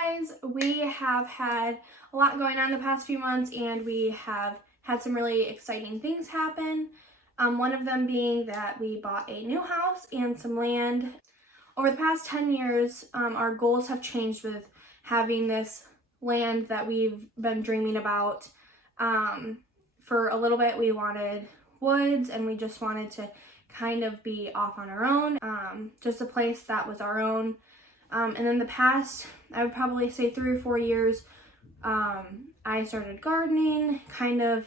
guys, we have had a lot going on the past few months, and we have had some really exciting things happen. One of them being that we bought a new house and some land. Over the past 10 years, our goals have changed with having this land that we've been dreaming about. For a little bit, we wanted woods, and we just wanted to kind of be off on our own, just a place that was our own. And in the past, I would probably say 3 or 4 years, I started gardening, kind of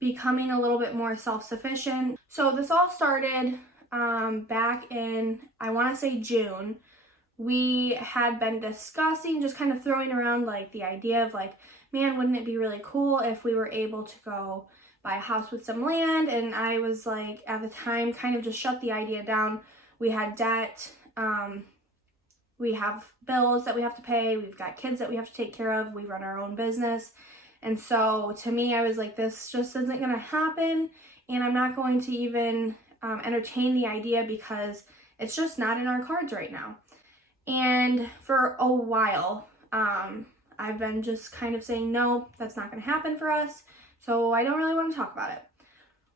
becoming a little bit more self-sufficient. So this all started back in, I want to say June. We had been discussing, just kind of throwing around like the idea of like, man, wouldn't it be really cool if we were able to go buy a house with some land? And I was like, at the time, kind of just shut the idea down. We had debt. We have bills that we have to pay. We've got kids that we have to take care of. We run our own business. And so to me, I was like, this just isn't going to happen. And I'm not going to even entertain the idea because it's just not in our cards right now. And for a while, I've been just kind of saying, no, that's not going to happen for us. So I don't really want to talk about it.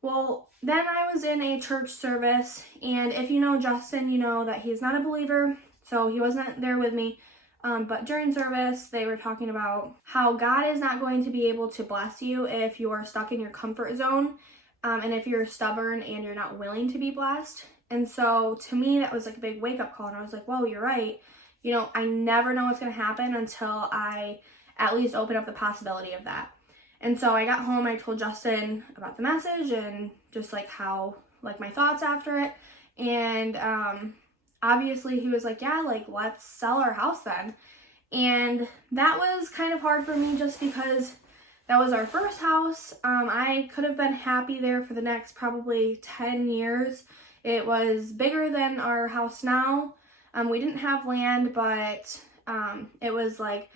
Well, then I was in a church service. And if you know Justin, you know that he's not a believer. So he wasn't there with me, but during service, they were talking about how God is not going to be able to bless you if you're stuck in your comfort zone, and if you're stubborn and you're not willing to be blessed. And so to me, that was like a big wake-up call, and I was like, whoa, you're right. You know, I never know what's going to happen until I at least open up the possibility of that. And so I got home, I told Justin about the message and just like how, like my thoughts after it, and obviously he was like, yeah, like let's sell our house then. And that was kind of hard for me just because that was our first house. I could have been happy there for the next probably 10 years. It was bigger than our house now. We didn't have land, but it was like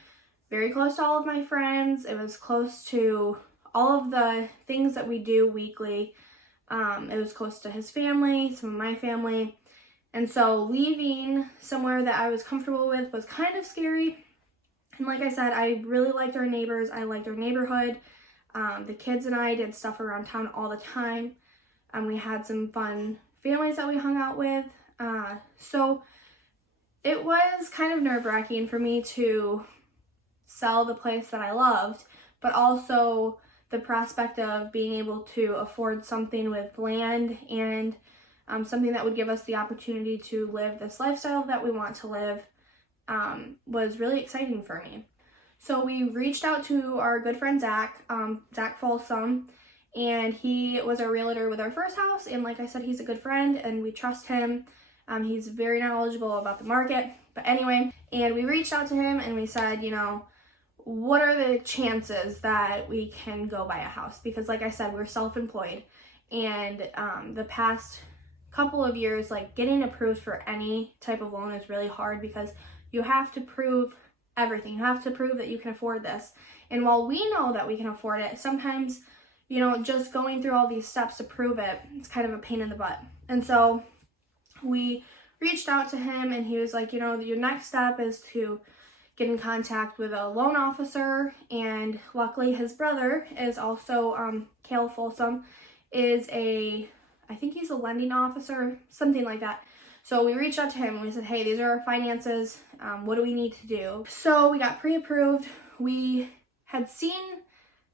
very close to all of my friends. It was close to all of the things that we do weekly. It was close to his family, some of my family. And so leaving somewhere that I was comfortable with was kind of scary. And like I said, I really liked our neighbors. I liked our neighborhood. The kids and I did stuff around town all the time. We had some fun families that we hung out with. So it was kind of nerve-wracking for me to sell the place that I loved, but also the prospect of being able to afford something with land and something that would give us the opportunity to live this lifestyle that we want to live was really exciting for me. So we reached out to our good friend Zach Folsom, and he was our realtor with our first house. And like I said, he's a good friend and we trust him. He's very knowledgeable about the market. But anyway, and we reached out to him and we said, you know, what are the chances that we can go buy a house? Because like I said, we're self-employed, and the past couple of years, like getting approved for any type of loan is really hard because you have to prove everything. You have to prove that you can afford this. And while we know that we can afford it, sometimes, you know, just going through all these steps to prove it, it's kind of a pain in the butt. And so we reached out to him and he was like, you know, your next step is to get in contact with a loan officer. And luckily his brother is also, Cale Folsom, I think he's a lending officer, something like that. So we reached out to him and we said, hey, these are our finances. What do we need to do? So we got pre-approved. We had seen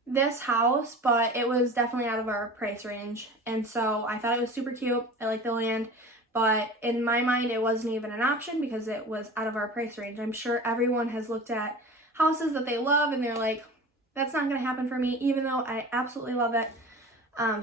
this house, but it was definitely out of our price range. And so I thought it was super cute. I like the land, but in my mind, it wasn't even an option because it was out of our price range. I'm sure everyone has looked at houses that they love and they're like, that's not going to happen for me, even though I absolutely love it.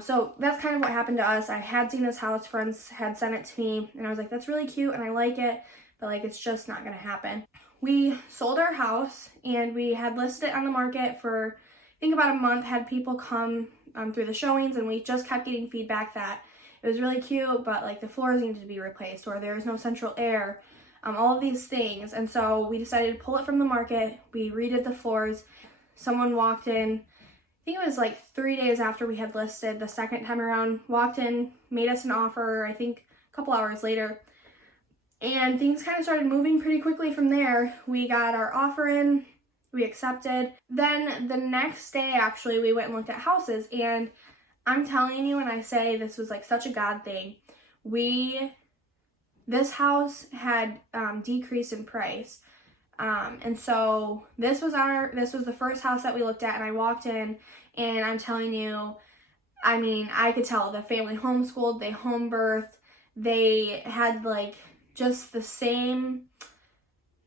So that's kind of what happened to us. I had seen this house, friends had sent it to me, and I was like, that's really cute and I like it, but like, it's just not going to happen. We sold our house and we had listed it on the market for, I think about a month, had people come through the showings, and we just kept getting feedback that it was really cute, but like the floors needed to be replaced, or there was no central air, all of these things. And so we decided to pull it from the market. We redid the floors. Someone walked in, I think it was like 3 days after we had listed the second time around, walked in, made us an offer, I think a couple hours later. And things kind of started moving pretty quickly from there. We got our offer in, we accepted. Then the next day, actually, we went and looked at houses. And I'm telling you, when I say this was like such a God thing, this house had decreased in price. And so this was the first house that we looked at, and I walked in, and I'm telling you, I mean, I could tell the family homeschooled, they home birthed, they had like just the same,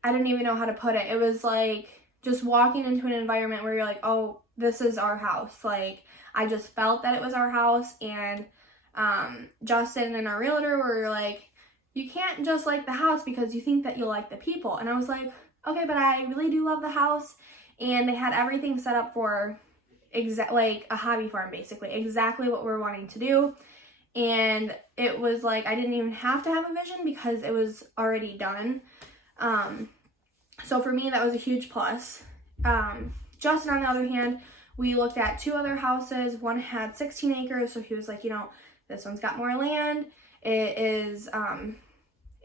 I don't even know how to put it. It was like just walking into an environment where you're like, oh, this is our house. Like, I just felt that it was our house. And Justin and our realtor were like, you can't just like the house because you think that you'll like the people. And I was like, okay, but I really do love the house. And they had everything set up for like a hobby farm, basically, exactly what we're wanting to do. And it was like, I didn't even have to have a vision because it was already done. So for me, that was a huge plus. Justin, on the other hand, we looked at 2 other houses. One had 16 acres. So he was like, this one's got more land. It is,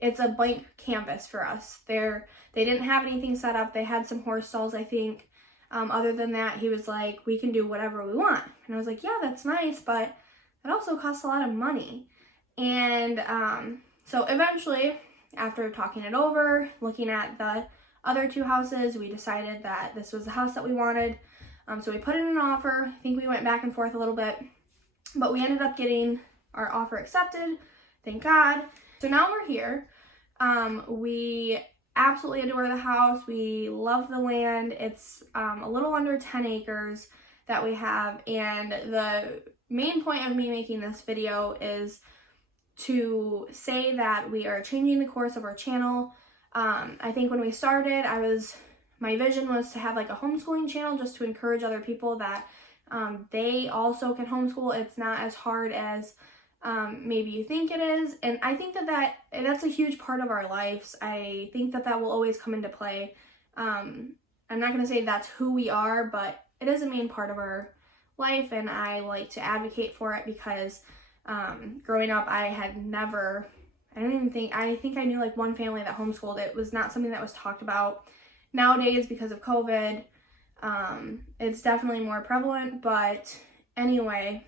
it's a blank canvas for us. They didn't have anything set up. They had some horse stalls, I think. Other than that, he was like, we can do whatever we want. And I was like, yeah, that's nice, but it also costs a lot of money. And so eventually, after talking it over, looking at the other 2 houses, we decided that this was the house that we wanted. So we put in an offer. I think we went back and forth a little bit, but we ended up getting our offer accepted. Thank God. So now we're here. We absolutely adore the house. We love the land. It's a little under 10 acres that we have. And the main point of me making this video is to say that we are changing the course of our channel. I think when we started, my vision was to have like a homeschooling channel just to encourage other people that they also can homeschool. It's not as hard as maybe you think it is. And I think that's a huge part of our lives. I think that will always come into play. I'm not going to say that's who we are, but it is a main part of our life, and I like to advocate for it because growing up, I think I knew like one family that homeschooled. It was not something that was talked about. Nowadays, because of COVID, it's definitely more prevalent, but anyway,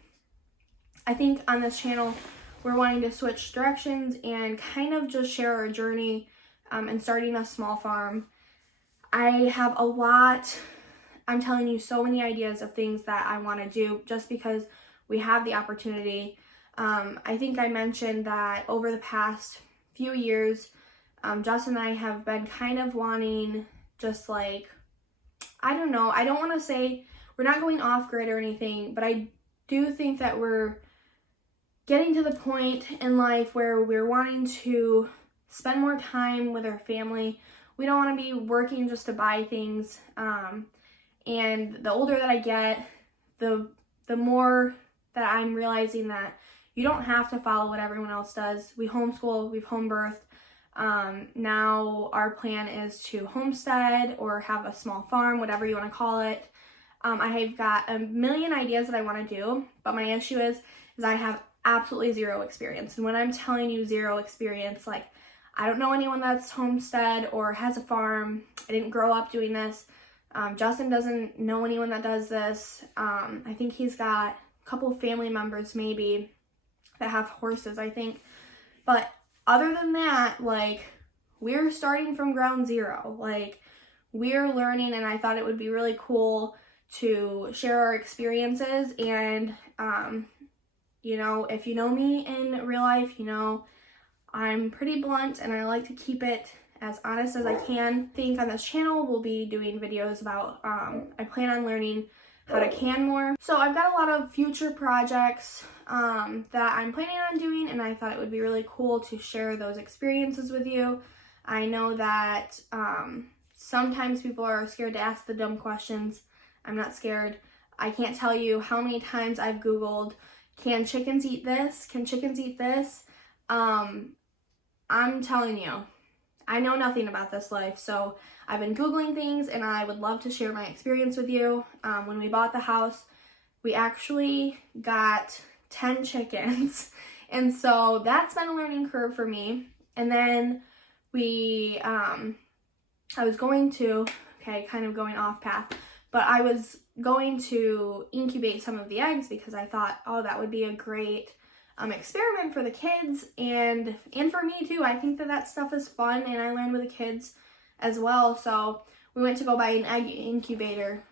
I think on this channel, we're wanting to switch directions and kind of just share our journey in starting a small farm. I have I'm telling you, so many ideas of things that I want to do just because we have the opportunity. I think I mentioned that over the past few years, Justin and I have been kind of wanting just like, I don't know, I don't want to say we're not going off grid or anything, but I do think that we're getting to the point in life where we're wanting to spend more time with our family. We don't want to be working just to buy things. And the older that I get, the more that I'm realizing that you don't have to follow what everyone else does. We homeschool, we've home birthed. Now our plan is to homestead or have a small farm, whatever you want to call it. I have got a million ideas that I want to do, but my issue is I have absolutely zero experience. And when I'm telling you zero experience, like, I don't know anyone that's homestead or has a farm. I didn't grow up doing this. Justin doesn't know anyone that does this. I think he's got a couple of family members maybe that have horses, I think. But other than that, like, we're starting from ground zero. Like, we're learning, and I thought it would be really cool to share our experiences. And, if you know me in real life, I'm pretty blunt and I like to keep it as honest as I can. I think on this channel we'll be doing videos about, I plan on learning how to can more. So I've got a lot of future projects that I'm planning on doing, and I thought it would be really cool to share those experiences with you. I know that sometimes people are scared to ask the dumb questions. I'm not scared. I can't tell you how many times I've Googled, can chickens eat this? Can chickens eat this? I'm telling you, I know nothing about this life, so I've been Googling things, and I would love to share my experience with you. When we bought the house, we actually got 10 chickens, and so that's been a learning curve for me. And then I was going to, okay, kind of going off path, but I was going to incubate some of the eggs because I thought, oh, that would be a great experiment for the kids and for me too. I think that stuff is fun, and I learn with the kids as well. So we went to go buy an egg incubator,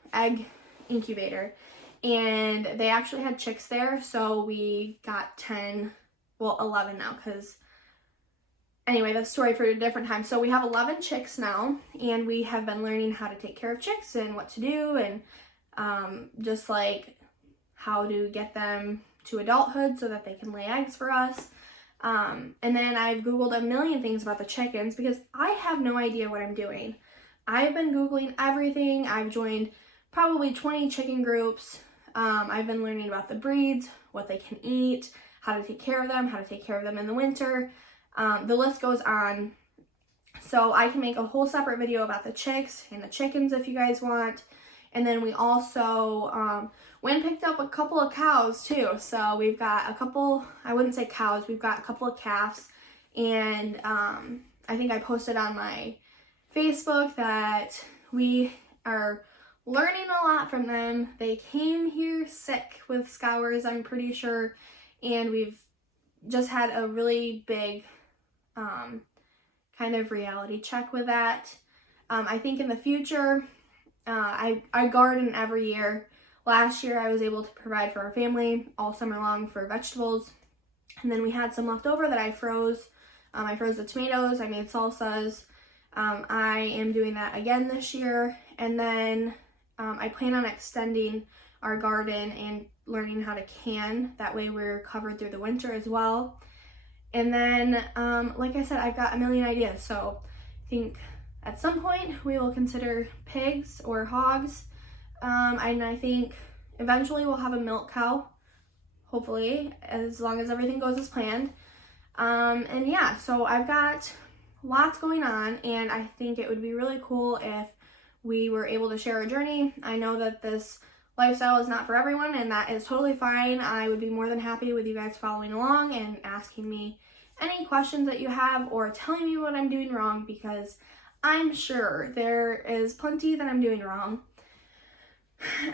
and they actually had chicks there. So we got 11 now, because anyway, that's a story for a different time. So we have 11 chicks now, and we have been learning how to take care of chicks and what to do, and just like how to get them to adulthood so that they can lay eggs for us. And then I've Googled a million things about the chickens because I have no idea what I'm doing. I've been Googling everything. I've joined probably 20 chicken groups. I've been learning about the breeds, what they can eat, how to take care of them, how to take care of them in the winter. The list goes on. So I can make a whole separate video about the chicks and the chickens if you guys want. And then we also went and picked up a couple of cows too. So we've got a couple, I wouldn't say cows, we've got a couple of calves. And I think I posted on my Facebook that we are learning a lot from them. They came here sick with scours, I'm pretty sure. And we've just had a really big kind of reality check with that. I think in the future, I garden every year. Last year I was able to provide for our family all summer long for vegetables, and then we had some left over that I froze. I froze the tomatoes, I made salsas. I am doing that again this year, and then I plan on extending our garden and learning how to can. That way we're covered through the winter as well. And then, like I said, I've got a million ideas, so I think at some point we will consider pigs or hogs, and I think eventually we'll have a milk cow, hopefully, as long as everything goes as planned. And yeah, so I've got lots going on, and I think it would be really cool if we were able to share a journey. I know that this lifestyle is not for everyone, and that is totally fine. I would be more than happy with you guys following along and asking me any questions that you have, or telling me what I'm doing wrong, because I'm sure there is plenty that I'm doing wrong.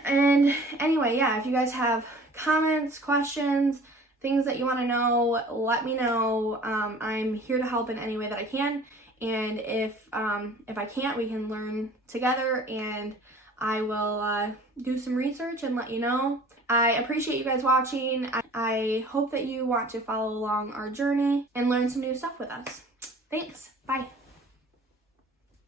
And anyway, yeah, if you guys have comments, questions, things that you want to know, let me know. I'm here to help in any way that I can. And if I can't, we can learn together, and I will do some research and let you know. I appreciate you guys watching. I hope that you want to follow along our journey and learn some new stuff with us. Thanks. Bye.